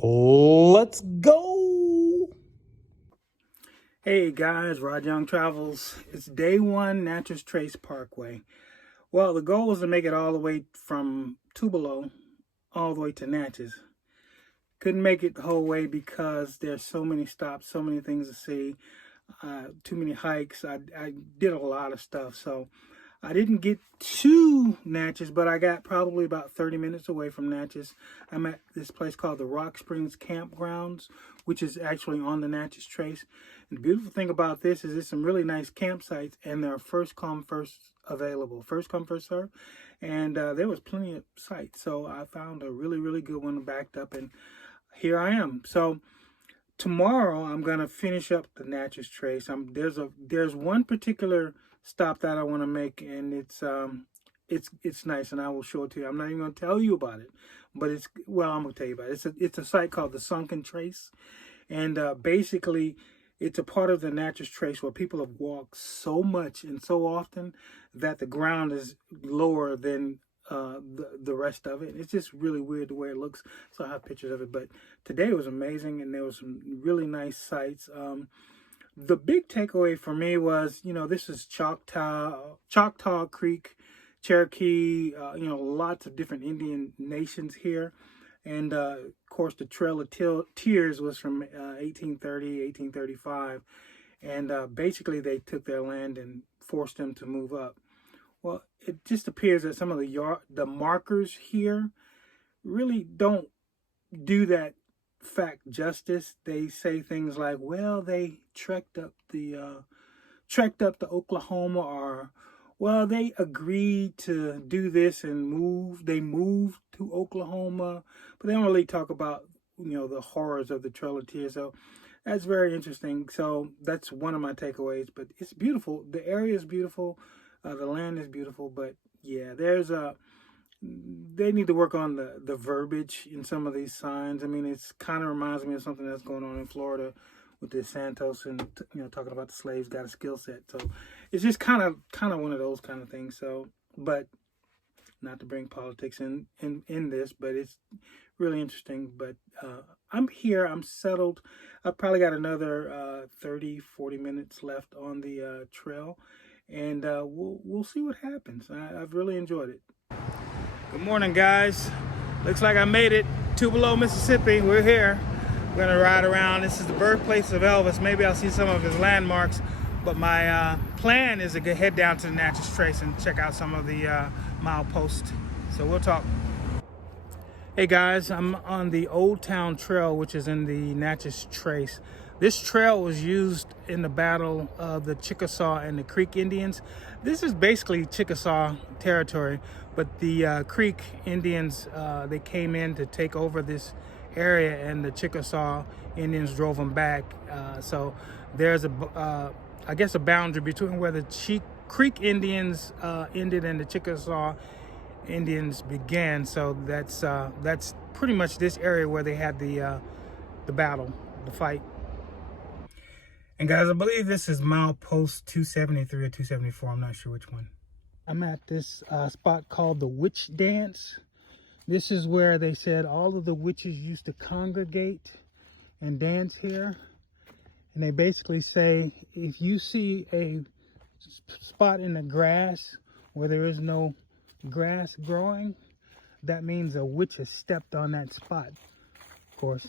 Let's go. Hey guys, Rod Young Travels. It's day one, Natchez Trace Parkway. Well, the goal was to make it all the way from Tupelo all the way to Natchez. Couldn't make it the whole way because there's so many stops, so many things to see, too many hikes. I did a lot of stuff, so I didn't get to Natchez, but I got probably about 30 minutes away from Natchez. I'm at this place called the Rock Springs Campgrounds, which is actually on the Natchez Trace. And the beautiful thing about this is there's some really nice campsites, and they're first come, first available. First come, first serve. And there was plenty of sites. So I found a really, really good one backed up, and here I am. So tomorrow I'm gonna finish up the Natchez Trace. There's one particular stop that I want to make, and it's nice, and I will show it to you. I'm not even gonna tell you about it, but I'm gonna tell you about it. It's a site called the Sunken Trace, and basically it's a part of the Natchez Trace where people have walked so much and so often that the ground is lower than the rest of it. It's just really weird the way it looks. So I have pictures of it, but today was amazing, and there was some really nice sights. The big takeaway for me was, this is Choctaw Creek, Cherokee, lots of different Indian nations here. And of course, the Trail of Tears was from 1830, 1835. And basically, they took their land and forced them to move up. Well, it just appears that some of the markers here really don't do that fact justice. They say things like, well, they trekked up the Oklahoma, or well, they agreed to do this and they moved to Oklahoma, but they don't really talk about the horrors of the Trail of Tears. So that's very interesting. So that's one of my takeaways. But it's beautiful. The area is beautiful. The land is beautiful. But yeah, they need to work on the verbiage in some of these signs. I mean, it's kind of reminds me of something that's going on in Florida with the Santos, and talking about the slaves got a skill set. So it's just kind of one of those kind of things. So, but not to bring politics in this, but it's really interesting. But I'm here. I'm settled. I've probably got another 30-40 minutes left on the trail, and we'll see what happens. I've really enjoyed it. Good morning, guys. Looks like I made it. Tupelo, Mississippi. We're here. We're gonna ride around. This is the birthplace of Elvis. Maybe I'll see some of his landmarks, but my plan is to head down to the Natchez Trace and check out some of the mileposts. So we'll talk. Hey guys, I'm on the Old Town Trail, which is in the Natchez Trace. This trail was used in the battle of the Chickasaw and the Creek Indians. This is basically Chickasaw territory, but the Creek Indians, they came in to take over this area, and the Chickasaw Indians drove them back. So there's I guess a boundary between where the Creek Indians ended and the Chickasaw Indians began. So that's pretty much this area where they had the battle, the fight. And guys, I believe this is milepost 273 or 274. I'm not sure which one. I'm at this spot called the Witch Dance. This is where they said all of the witches used to congregate and dance here. And they basically say, if you see a spot in the grass where there is no grass growing, that means a witch has stepped on that spot. Of course,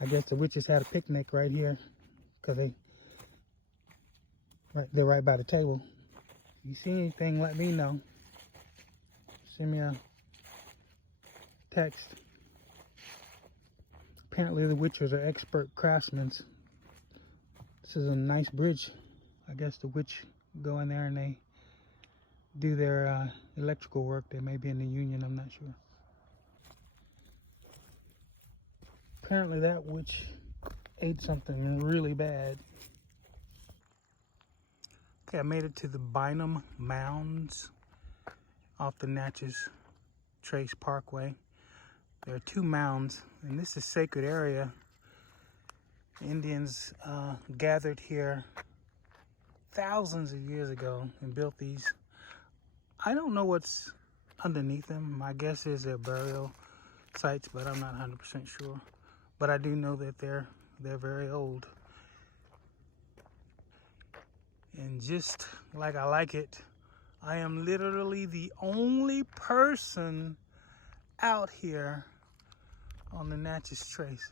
I guess the witches had a picnic right here, because they're right by the table. If you see anything, let me know. Send me a text. Apparently the witches are expert craftsmen. This is a nice bridge. I guess the witch go in there and they do their electrical work. They may be in the union, I'm not sure. Apparently that witch ate something really bad. Okay, I made it to the Bynum Mounds off the Natchez Trace Parkway. There are two mounds, and this is a sacred area. Indians gathered here thousands of years ago and built these. I don't know what's underneath them. My guess is they're burial sites, but I'm not 100% sure. but I do know that they're very old. And just like I like it, I am literally the only person out here on the Natchez Trace,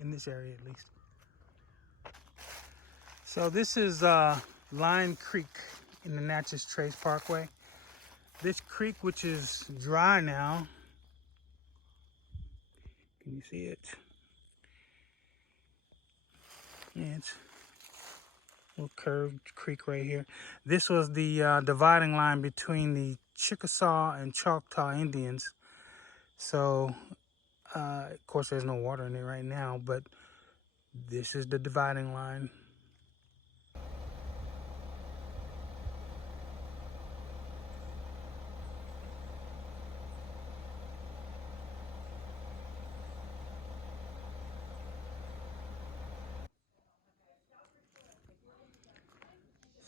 in this area at least. So this is Line Creek in the Natchez Trace Parkway. This creek, which is dry now, can you see it? Yeah, it's a little curved creek right here. This was the dividing line between the Chickasaw and Choctaw Indians. So, of course, there's no water in it right now, but this is the dividing line.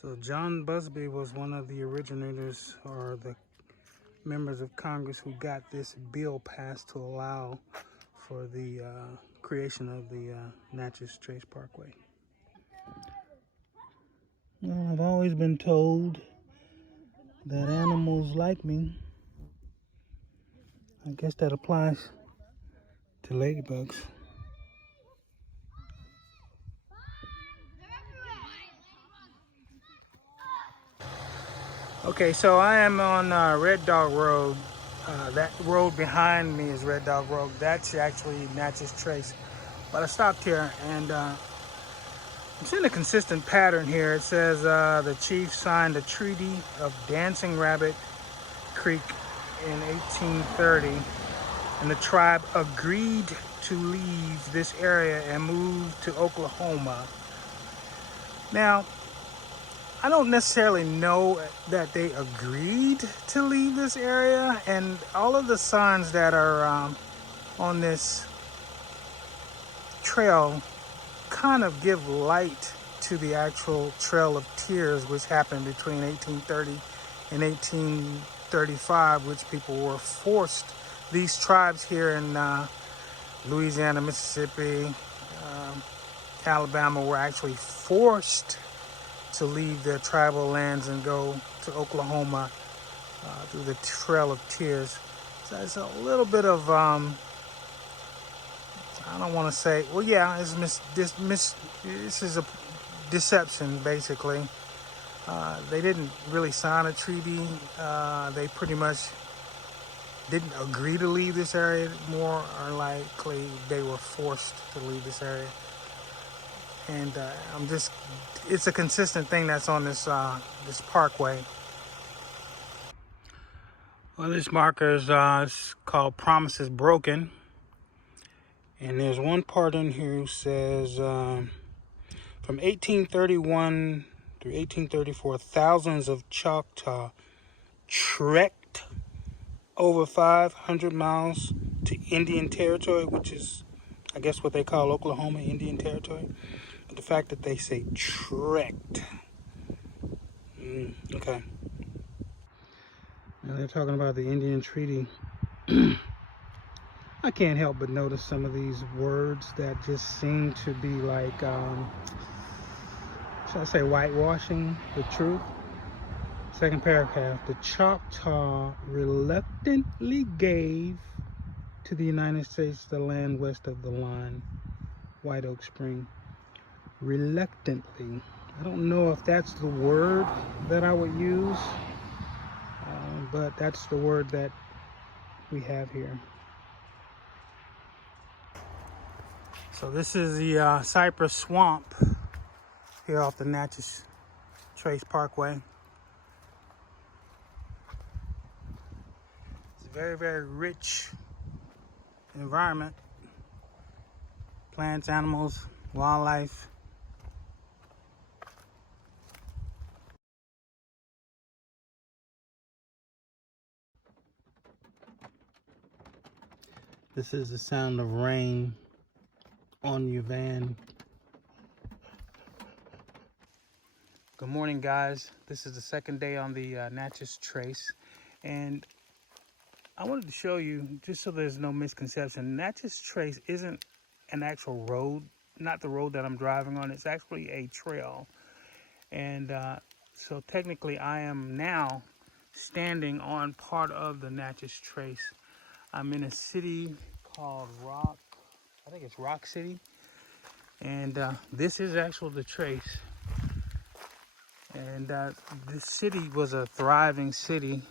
So John Busby was one of the originators, or the members of Congress who got this bill passed to allow for the creation of the Natchez Trace Parkway. Well, I've always been told that animals like me. I guess that applies to ladybugs. Okay, so I am on Red Dog Road. That road behind me is Red Dog Road. That's actually Natchez Trace. But I stopped here and I'm seeing a consistent pattern here. It says the chief signed a treaty of Dancing Rabbit Creek in 1830, and the tribe agreed to leave this area and move to Oklahoma. Now, I don't necessarily know that they agreed to leave this area, and all of the signs that are on this trail kind of give light to the actual Trail of Tears, which happened between 1830 and 1835, which people were forced, these tribes here in Louisiana, Mississippi, Alabama, were actually forced to leave their tribal lands and go to Oklahoma through the Trail of Tears. So it's a little bit of, I don't want to say, well, yeah, this is a deception, basically. They didn't really sign a treaty. They pretty much didn't agree to leave this area. More or likely, they were forced to leave this area. And it's a consistent thing that's on this this parkway. Well, this marker is it's called Promises Broken. And there's one part in here who says, from 1831 through 1834, thousands of Choctaw trekked over 500 miles to Indian Territory, which is, I guess, what they call Oklahoma Indian Territory. But the fact that they say trekked. Okay. Now they're talking about the Indian Treaty. I can't help but notice some of these words that just seem to be like, should I say, whitewashing the truth? Second paragraph, the Choctaw reluctantly gave to the United States the land west of the line, White Oak Spring. Reluctantly. I don't know if that's the word that I would use, but that's the word that we have here. So this is the Cypress Swamp here off the Natchez Trace Parkway. It's a very, very rich environment. Plants, animals, wildlife. This is the sound of rain on your van. Good morning, guys. This is the second day on the Natchez Trace, and I wanted to show you, just so there's no misconception, Natchez Trace isn't an actual road, not the road that I'm driving on. It's actually a trail. And so technically I am now standing on part of the Natchez Trace. I'm in a city called I think it's Rock City. And this is actually the Trace. And this city was a thriving city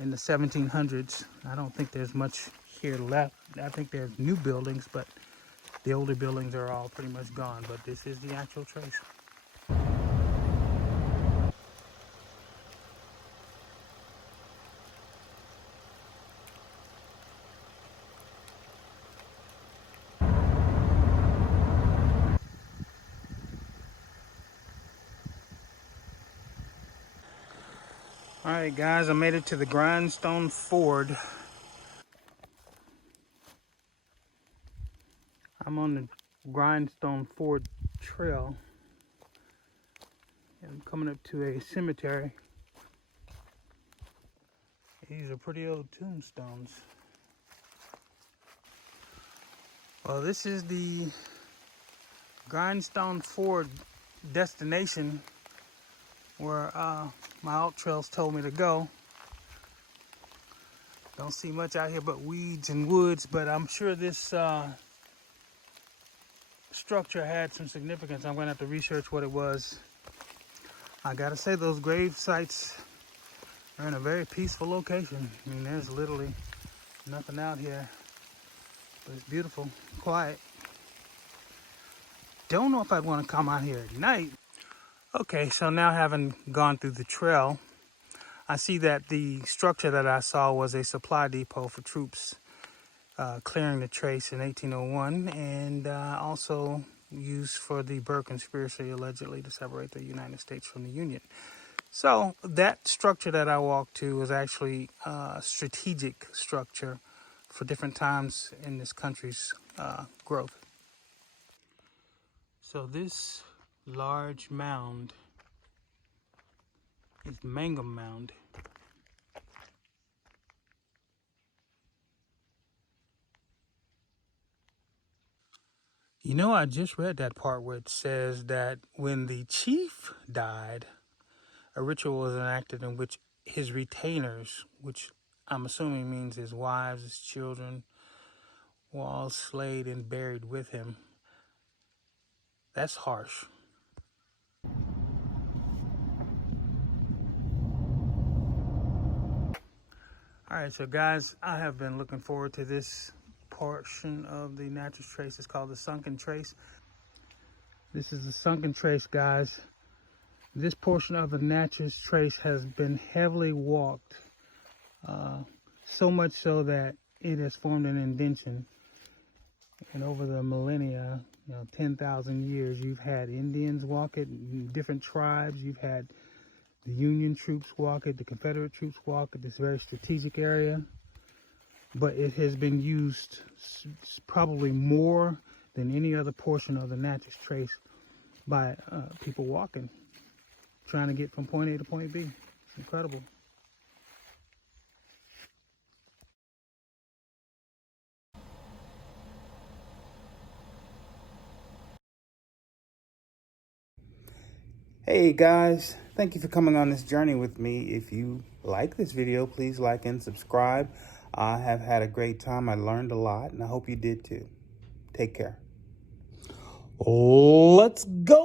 in the 1700s. I don't think there's much here left. I think there's new buildings, but the older buildings are all pretty much gone. But this is the actual Trace. All right, guys, I made it to the Grindstone Ford. I'm on the Grindstone Ford Trail. I'm coming up to a cemetery. These are pretty old tombstones. Well, this is the Grindstone Ford destination where my alt trails told me to go. Don't see much out here but weeds and woods, but I'm sure this structure had some significance. I'm going to have to research what it was. I gotta say, those grave sites are in a very peaceful location. I mean, there's literally nothing out here, but it's beautiful, quiet. Don't know if I'd want to come out here at night. Okay, so now having gone through the trail, I see that the structure that I saw was a supply depot for troops clearing the Trace in 1801, and also used for the Burr conspiracy, allegedly to separate the United States from the Union. So that structure that I walked to was actually a strategic structure for different times in this country's growth. So this large mound is Mangum Mound. You know, I just read that part where it says that when the chief died, a ritual was enacted in which his retainers, which I'm assuming means his wives, his children, were all slayed and buried with him. That's harsh. All right, so guys, I have been looking forward to this portion of the Natchez Trace. It's called the Sunken Trace. This is the Sunken Trace, guys. This portion of the Natchez Trace has been heavily walked, so much so that it has formed an indention. And over the millennia, 10,000 years, you've had Indians walk it, different tribes. You've had the Union troops walk it, the Confederate troops walk it, this very strategic area. But it has been used probably more than any other portion of the Natchez Trace by people walking, trying to get from point A to point B. It's incredible. Hey guys, thank you for coming on this journey with me. If you like this video, please like and subscribe. I have had a great time. I learned a lot, and I hope you did too. Take care. Let's go.